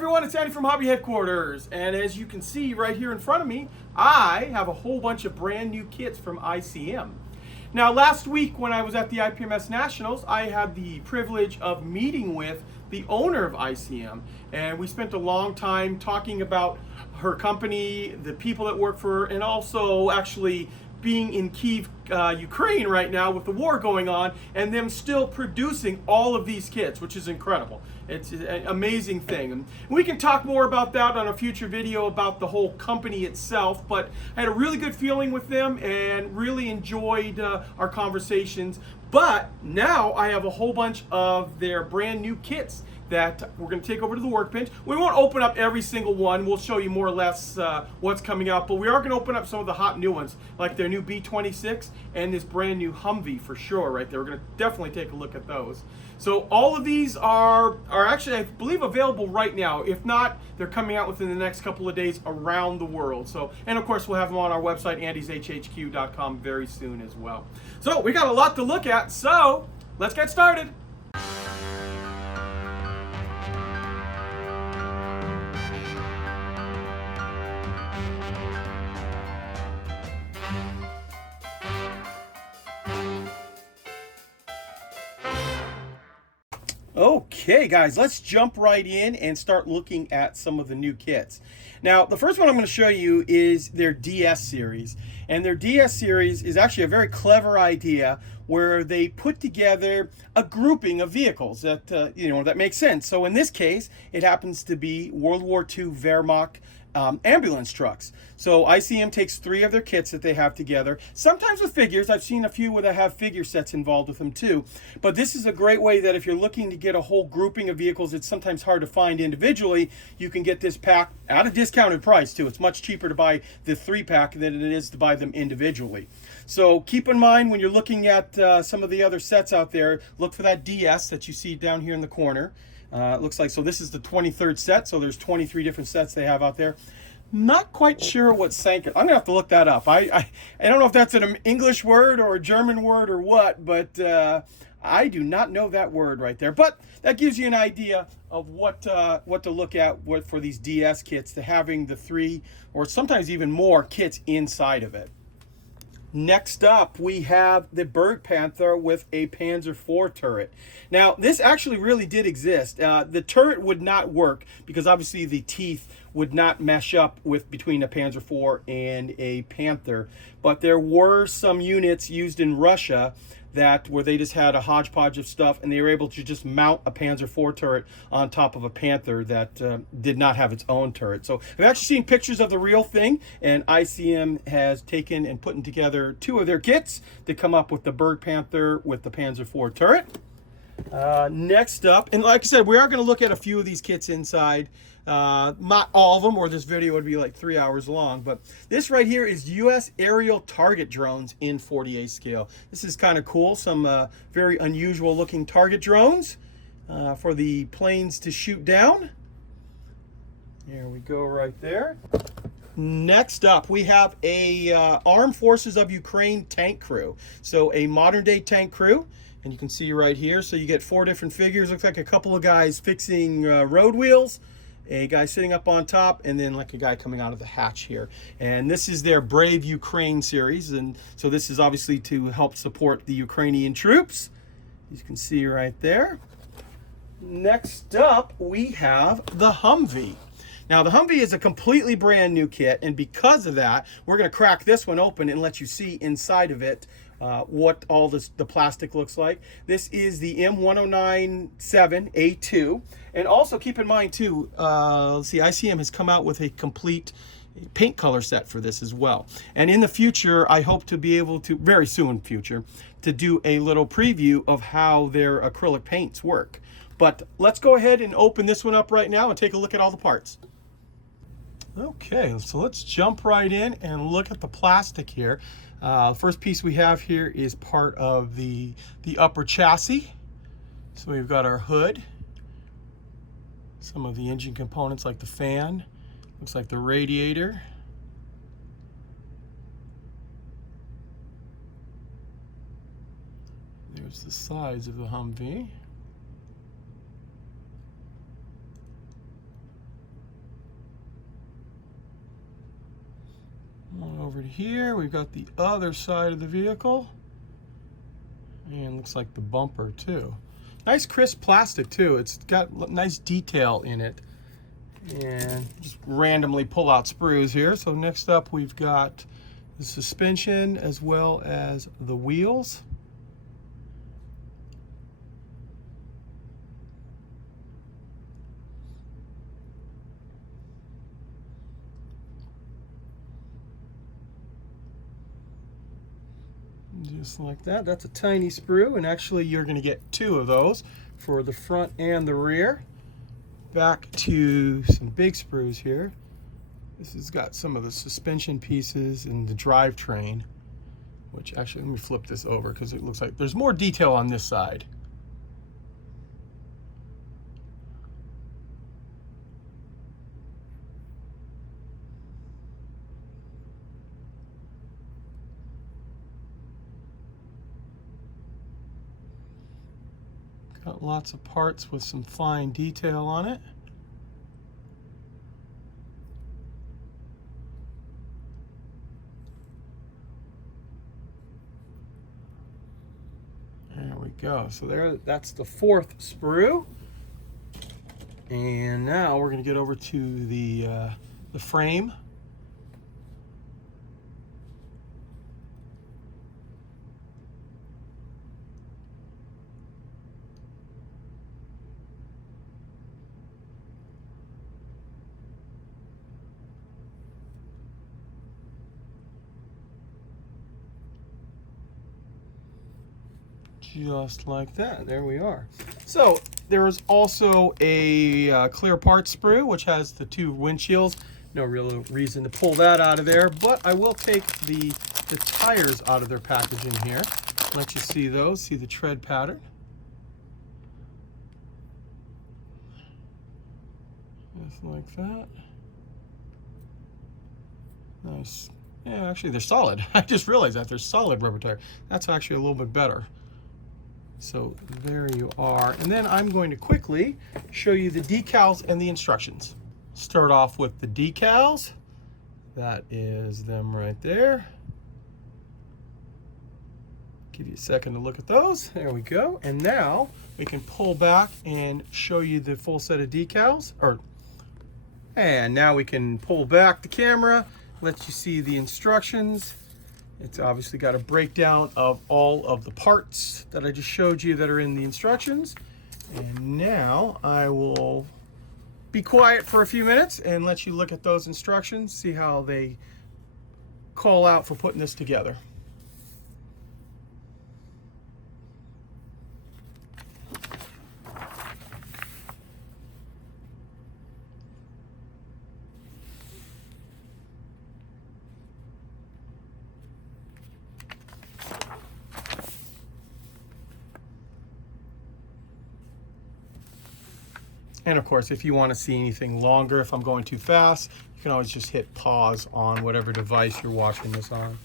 everyone, it's Andy from Hobby Headquarters, and as you can see right here in front of me, I have a whole bunch of brand new kits from ICM. Now last week when I was at the IPMS Nationals, I had the privilege of meeting with the owner of ICM, and we spent a long time talking about her company, the people that work for her, and also actually being in Kyiv, Ukraine right now with the war going on, and them still producing all of these kits, which is incredible. It's an amazing thing. And we can talk more about that on a future video about the whole company itself, but I had a really good feeling with them and really enjoyed our conversations. But now I have a whole bunch of their brand new kits that we're going to take over to the workbench. We won't open up every single one. We'll show you more or less what's coming out, but we are going to open up some of the hot new ones, like their new B-26 and this brand new Humvee for sure right there. We're going to definitely take a look at those. So all of these are actually, I believe, available right now. If not, they're coming out within the next couple of days around the world. So, and of course, we'll have them on our website, andyshhq.com, very soon as well. So we got a lot to look at, so let's get started. Okay guys, let's jump right in and start looking at some of the new kits. Now the first one I'm going to show you is their DS series, and their DS series is actually a very clever idea where they put together a grouping of vehicles that that makes sense. So in this case it happens to be World War II Wehrmacht ambulance trucks. So ICM takes 3 of their kits that they have together, sometimes with figures. I've seen a few where they have figure sets involved with them too. But this is a great way that if you're looking to get a whole grouping of vehicles, it's sometimes hard to find individually, you can get this pack at a discounted price too. It's much cheaper to buy the 3-pack than it is to buy them individually. So keep in mind when you're looking at some of the other sets out there, look for that DS that you see down here in the corner. It looks like, so this is the 23rd set, so there's 23 different sets they have out there. Not quite sure what Sanker, I'm gonna have to look that up. I don't know if that's an English word or a German word or what, but I do not know that word right there. But that gives you an idea of what to look at for these DS kits, to having the 3 or sometimes even more kits inside of it. Next up, we have the Berg Panther with a Panzer IV turret. Now, this actually really did exist. The turret would not work because obviously the teeth would not mesh up between a Panzer IV and a Panther. But there were some units used in Russia where they just had a hodgepodge of stuff, and they were able to just mount a Panzer IV turret on top of a Panther that did not have its own turret. So I've actually seen pictures of the real thing, and ICM has taken and put together 2 of their kits to come up with the Berg Panther with the Panzer IV turret. Next up, and like I said, we are going to look at a few of these kits inside. Not all of them, or this video would be like 3 hours long, but this right here is U.S. aerial target drones in 48 scale. This is kind of cool. Some very unusual looking target drones for the planes to shoot down. Here we go right there. Next up, we have a Armed Forces of Ukraine tank crew. So a modern day tank crew. And you can see right here, so you get 4 different figures. Looks like a couple of guys fixing road wheels, a guy sitting up on top, and then like a guy coming out of the hatch here. And this is their Brave Ukraine series. And so this is obviously to help support the Ukrainian troops. You can see right there. Next up, we have the Humvee. Now the Humvee is a completely brand new kit, and because of that, we're going to crack this one open and let you see inside of it what all the plastic looks like. This is the M1097A2, and also keep in mind too, let's see, ICM has come out with a complete paint color set for this as well. And in the future, I hope to be able to, very soon future, to do a little preview of how their acrylic paints work. But let's go ahead and open this one up right now and take a look at all the parts. Okay, so let's jump right in and look at the plastic here. The first piece we have here is part of the upper chassis. So we've got our hood, some of the engine components like the fan, looks like the radiator. There's the sides of the Humvee. over to here, we've got the other side of the vehicle. And looks like the bumper too. Nice crisp plastic too. It's got nice detail in it. And just randomly pull out sprues here. So next up we've got the suspension as well as the wheels. Just like that. That's a tiny sprue, and actually you're going to get two of those for the front and the rear. Back to some big sprues here. This has got some of the suspension pieces and the drivetrain, which actually, let me flip this over because it looks like there's more detail on this side. Got lots of parts with some fine detail on it. There we go. So that's the fourth sprue. And now we're going to get over to the frame. Just like that, there we are. So there is also a clear parts sprue, which has the two windshields. No real reason to pull that out of there, but I will take the tires out of their packaging here. Let you see those, see the tread pattern. Just like that. Nice. Yeah, actually they're solid. I just realized that they're solid rubber tire. That's actually a little bit better. So there you are. And then I'm going to quickly show you the decals and the instructions. Start off with the decals. That is them right there. Give you a second to look at those. There we go. And now we can pull back and show you the full set of decals. And now we can pull back the camera, let you see the instructions. It's obviously got a breakdown of all of the parts that I just showed you that are in the instructions. And now I will be quiet for a few minutes and let you look at those instructions, see how they call out for putting this together. And of course, if you want to see anything longer, if I'm going too fast, you can always just hit pause on whatever device you're watching this on.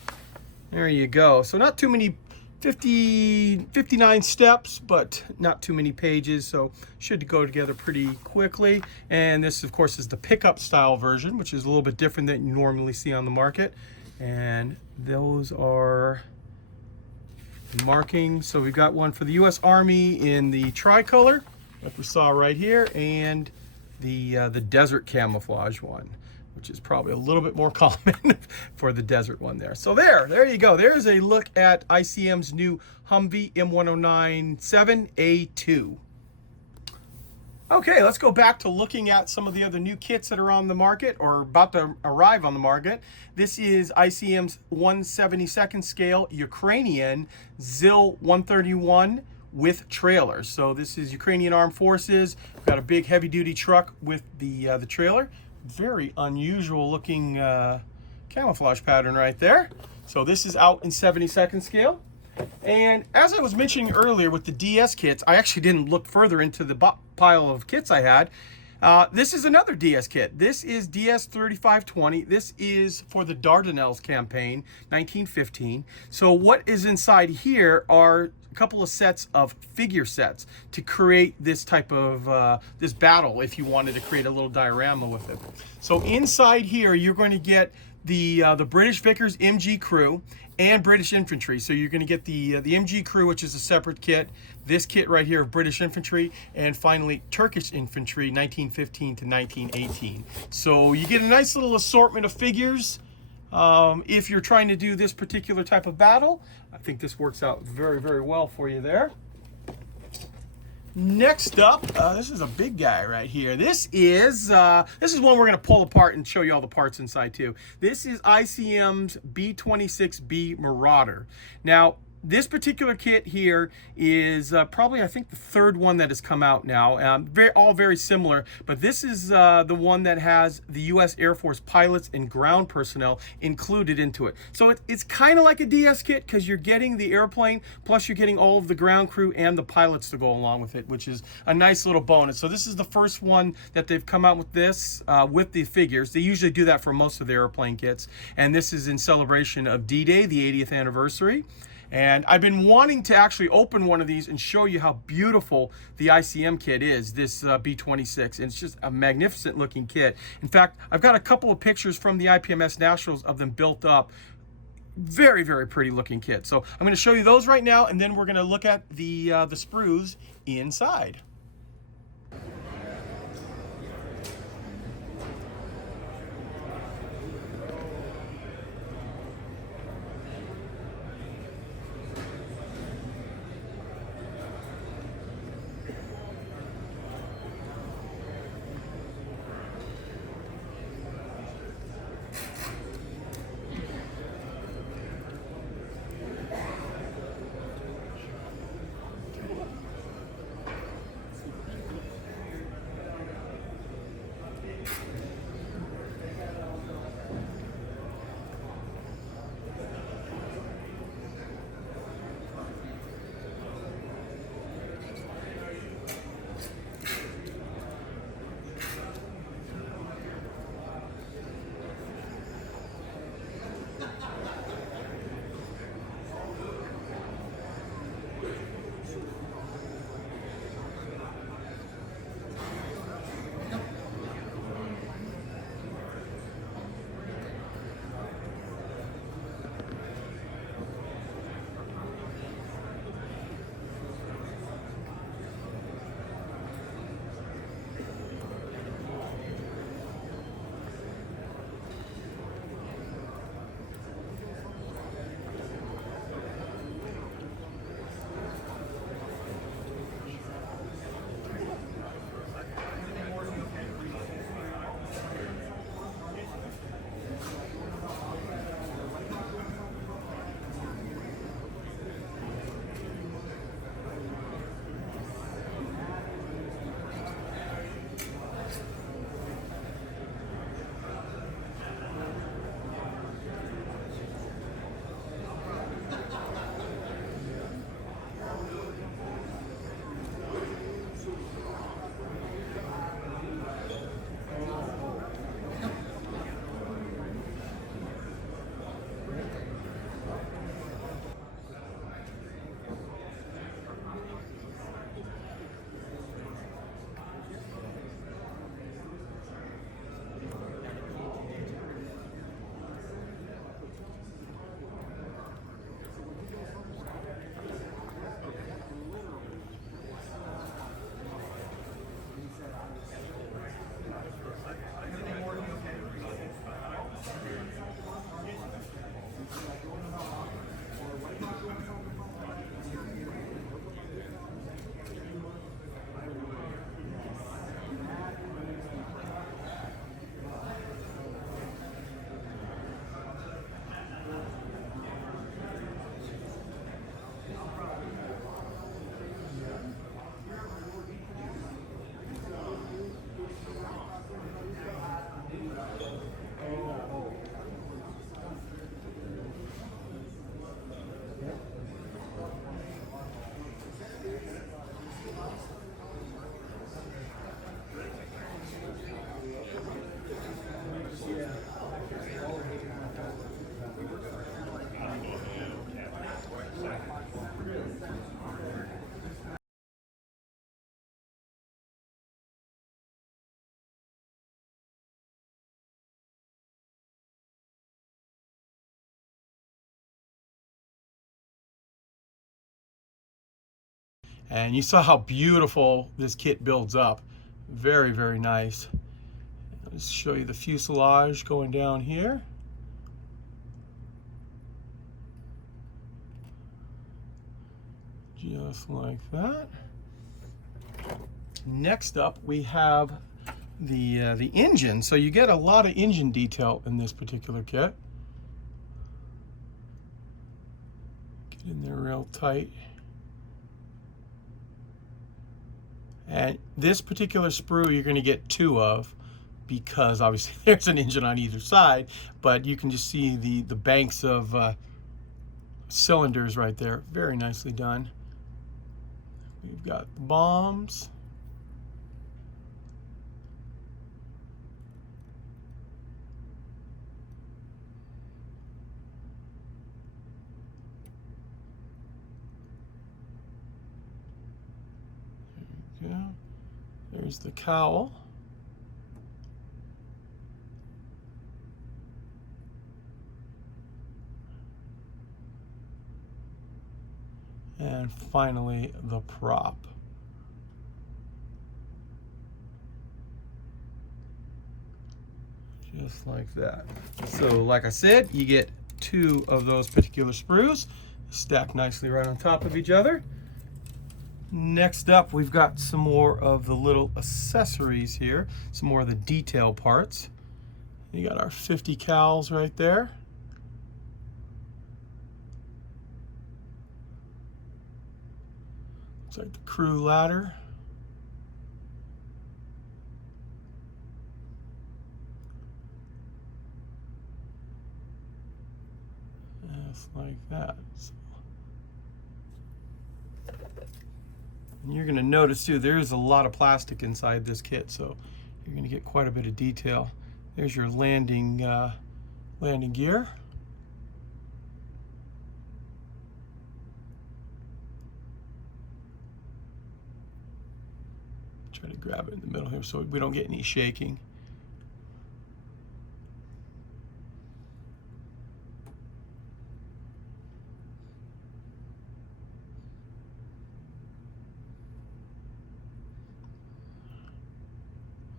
There you go. So not too many, 59 steps, but not too many pages, so should go together pretty quickly. And this, of course, is the pickup style version, which is a little bit different than you normally see on the market. And those are the markings. So we've got one for the U.S. Army in the tricolor, like we saw right here, and the desert camouflage one, which is probably a little bit more common for the desert one there. So there you go. There's a look at ICM's new Humvee M1097A2. Okay, let's go back to looking at some of the other new kits that are on the market or about to arrive on the market. This is ICM's 1/72nd scale Ukrainian ZIL 131 with trailers. So this is Ukrainian Armed Forces. We've got a big heavy-duty truck with the trailer. Very unusual looking camouflage pattern right there. So this is out in 72nd scale. And as I was mentioning earlier with the DS kits, I actually didn't look further into the pile of kits I had. This is another DS kit. This is DS 3520. This is for the Dardanelles campaign, 1915. So what is inside here are couple of sets of figure sets to create this type of this battle if you wanted to create a little diorama with it. So inside here you're going to get the British Vickers MG crew and British infantry. So you're going to get the MG crew, which is a separate kit, this kit right here of British infantry, and finally Turkish infantry 1915 to 1918. So you get a nice little assortment of figures. If you're trying to do this particular type of battle, I think this works out very, very well for you there. Next up, this is a big guy right here. This is one we're going to pull apart and show you all the parts inside too. This is ICM's B-26B Marauder. Now, this particular kit here is probably, I think, the third one that has come out now. All very similar, but this is the one that has the U.S. Air Force pilots and ground personnel included into it. So it's kind of like a DS kit because you're getting the airplane, plus you're getting all of the ground crew and the pilots to go along with it, which is a nice little bonus. So this is the first one that they've come out with this, with the figures. They usually do that for most of their airplane kits, and this is in celebration of D-Day, the 80th anniversary. And I've been wanting to actually open one of these and show you how beautiful the ICM kit is, this B-26. And it's just a magnificent looking kit. In fact, I've got a couple of pictures from the IPMS Nationals of them built up. Very, very pretty looking kit. So I'm going to show you those right now, and then we're going to look at the sprues inside. And you saw how beautiful this kit builds up. Very, very nice. Let's show you the fuselage going down here. Just like that. Next up, we have the engine. So you get a lot of engine detail in this particular kit. Get in there real tight. And this particular sprue you're going to get 2 of, because obviously there's an engine on either side, but you can just see the banks of cylinders right there. Very nicely done. We've got the bombs. There we go. There's the cowl. And finally, the prop. Just like that. So like I said, you get 2 of those particular sprues stacked nicely right on top of each other. Next up, we've got some more of the little accessories here, some more of the detail parts. You got our 50 cals right there. Looks like the crew ladder. Just like that. And you're going to notice too, there's a lot of plastic inside this kit, so you're going to get quite a bit of detail. There's your landing gear. Try to grab it in the middle here so we don't get any shaking.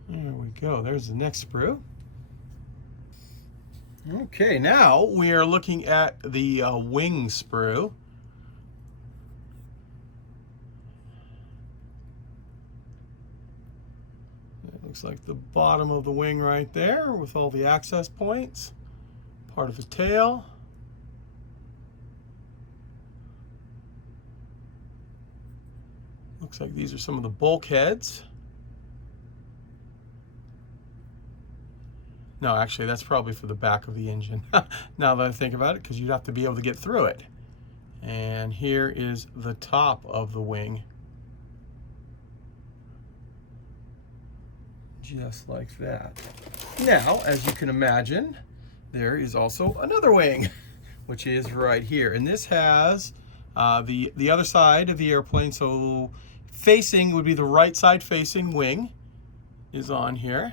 There we go. There's the next sprue. Okay, now we are looking at the wing sprue. It looks like the bottom of the wing right there with all the access points. Part of the tail. Looks like these are some of the bulkheads. No, actually, that's probably for the back of the engine, now that I think about it, because you'd have to be able to get through it. And here is the top of the wing. Just like that. Now, as you can imagine, there is also another wing, which is right here. And this has the other side of the airplane, so facing would be the right side facing wing is on here.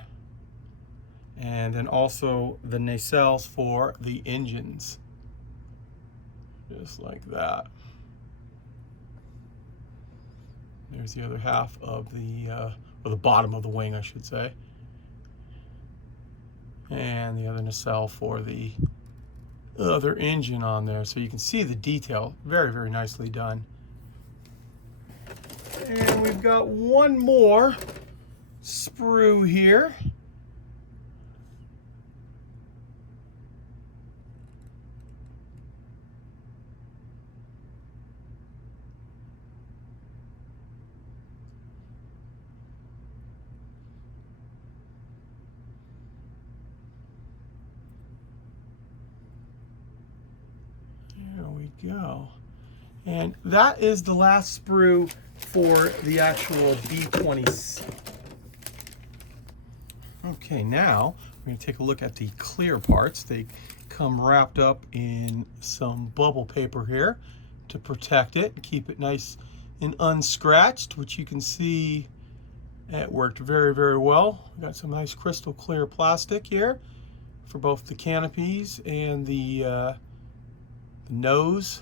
And then also the nacelles for the engines. Just like that. There's the other half of the, or the bottom of the wing, I should say. And the other nacelle for the other engine on there. So you can see the detail. Very, very nicely done. And we've got one more sprue here. There we go. And that is the last sprue for the actual B-26. Okay, now we're going to take a look at the clear parts. They come wrapped up in some bubble paper here to protect it and keep it nice and unscratched, which you can see it worked very, very well. We got some nice crystal clear plastic here for both the canopies and the nose,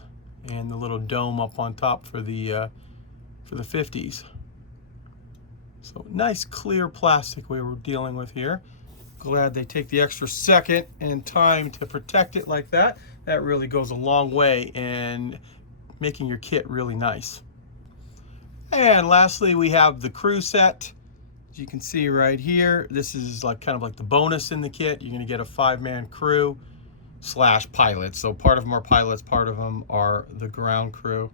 and the little dome up on top for the for the 50s. So nice clear plastic we were dealing with here. Glad they take the extra second and time to protect it like that. That really goes a long way in making your kit really nice. And lastly, we have the crew set. As you can see right here, this is like kind of like the bonus in the kit. You're going to get a 5-man crew / pilots. So part of them are pilots, part of them are the ground crew.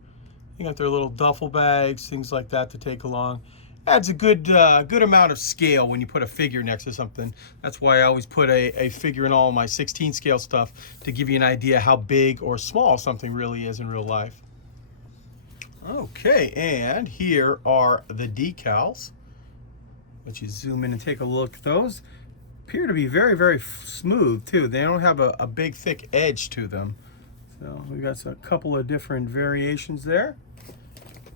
You got their little duffel bags, things like that to take along. Adds a good amount of scale when you put a figure next to something. That's why I always put a figure in all my 16 scale stuff to give you an idea how big or small something really is in real life. Okay, and here are the decals. Let you zoom in and take a look at those. Appear to be very, very smooth too. They don't have a big thick edge to them. So we've got a couple of different variations there.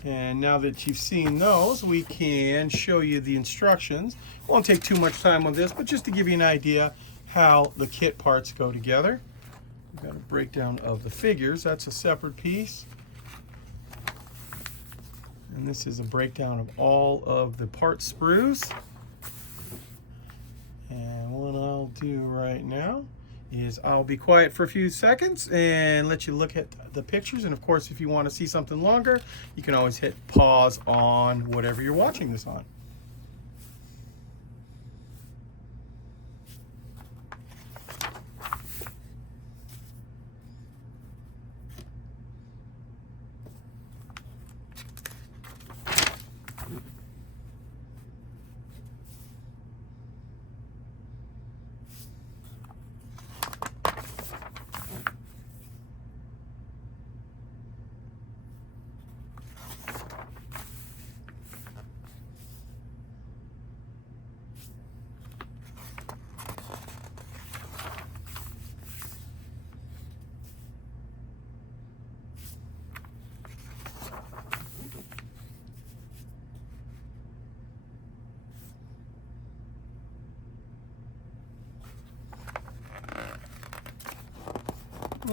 And now that you've seen those, we can show you the instructions. Won't take too much time on this, but just to give you an idea how the kit parts go together. We've got a breakdown of the figures. That's a separate piece. And this is a breakdown of all of the part sprues. And what I'll do right now is I'll be quiet for a few seconds and let you look at the pictures. And of course, if you want to see something longer, you can always hit pause on whatever you're watching this on.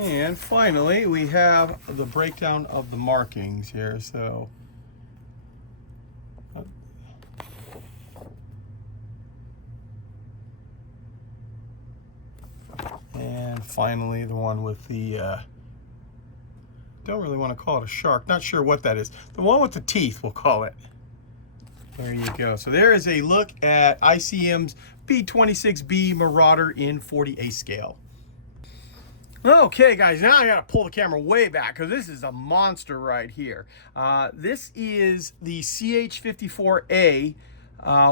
And finally, we have the breakdown of the markings here. So and finally the one with the don't really want to call it a shark, not sure what that is. The one with the teeth, we'll call it. There you go. So there is a look at ICM's B-26B Marauder in 40A scale. Okay guys, now I gotta pull the camera way back because this is a monster right here. This is the CH-54A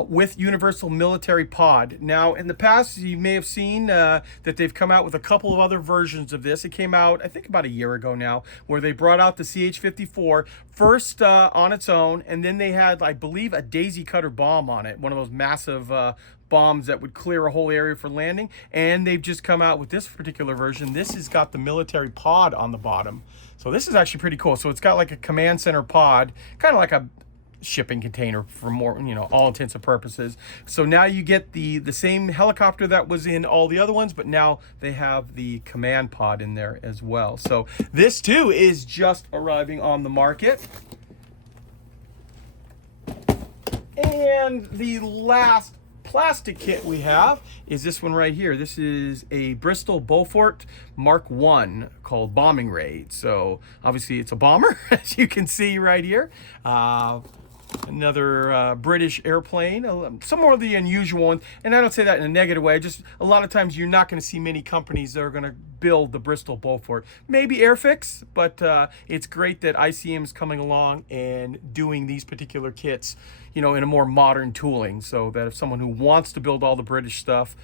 with Universal Military Pod. Now in the past you may have seen that they've come out with a couple of other versions of this. It came out I think about a year ago now, where they brought out the CH-54 first on its own, and then they had, I believe, a daisy cutter bomb on it, one of those massive bombs that would clear a whole area for landing. And they've just come out with this particular version. This has got the military pod on the bottom, so this is actually pretty cool. So it's got like a command center pod, kind of like a shipping container for more, you know, all intents and purposes. So now you get the same helicopter that was in all the other ones, but now they have the command pod in there as well. So this too is just arriving on the market. And the last plastic kit we have is this one right here. This is a Bristol Beaufort Mark I called Bombing Raid. So obviously it's a bomber, as you can see right here. Another British airplane, some more of the unusual ones, and I don't say that in a negative way. Just a lot of times you're not going to see many companies that are going to build the Bristol Beaufort. Maybe Airfix, but it's great that ICM is coming along and doing these particular kits, you know, in a more modern tooling, so that if someone who wants to build all the British stuff,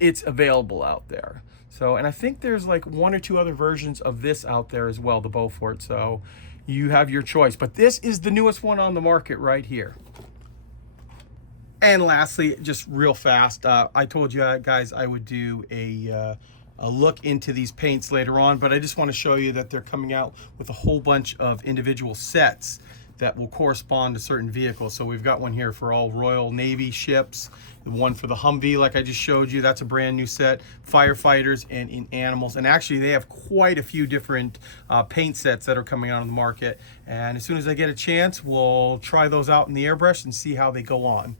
it's available out there. So, and I think there's like 1 or 2 other versions of this out there as well, the Beaufort. So you have your choice, but this is the newest one on the market right here. And lastly, just real fast, I told you guys I would do a look into these paints later on, but I just want to show you that they're coming out with a whole bunch of individual sets. that will correspond to certain vehicles. So we've got one here for all Royal Navy ships, the one for the Humvee like I just showed you, that's a brand new set, firefighters, and in animals. And actually they have quite a few different paint sets that are coming out on the market, and as soon as I get a chance we'll try those out in the airbrush and see how they go on.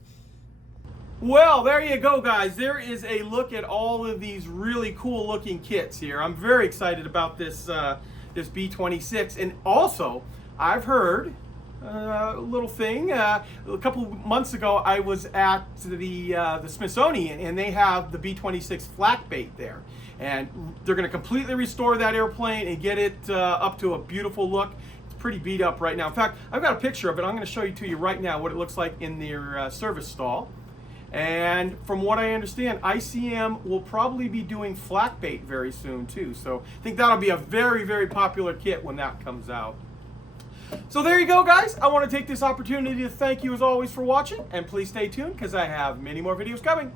Well, there you go, guys. There is a look at all of these really cool looking kits here. I'm very excited about this this B-26, and also I've heard a little thing. A couple months ago, I was at the Smithsonian, and they have the B-26 flak bait there, and they're going to completely restore that airplane and get it up to a beautiful look. It's pretty beat up right now. In fact, I've got a picture of it. I'm going to show you to you right now what it looks like in their service stall. And from what I understand, ICM will probably be doing flak bait very soon too. So I think that'll be a very, very popular kit when that comes out. So there you go, guys. I want to take this opportunity to thank you as always for watching, and please stay tuned because I have many more videos coming.